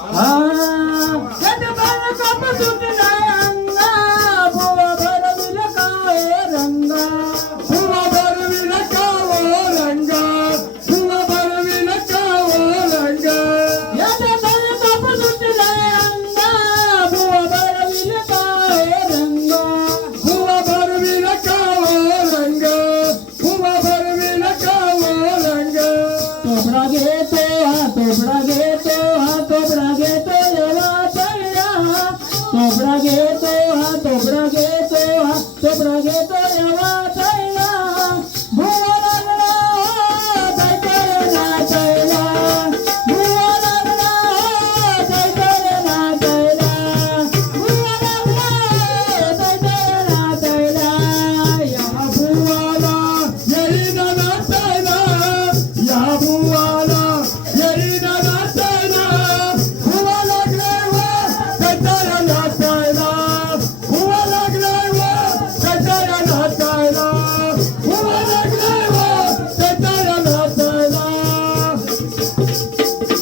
ああ。Tobra ghetto, tobra ghetto, tobra ghetto, yawa thaya.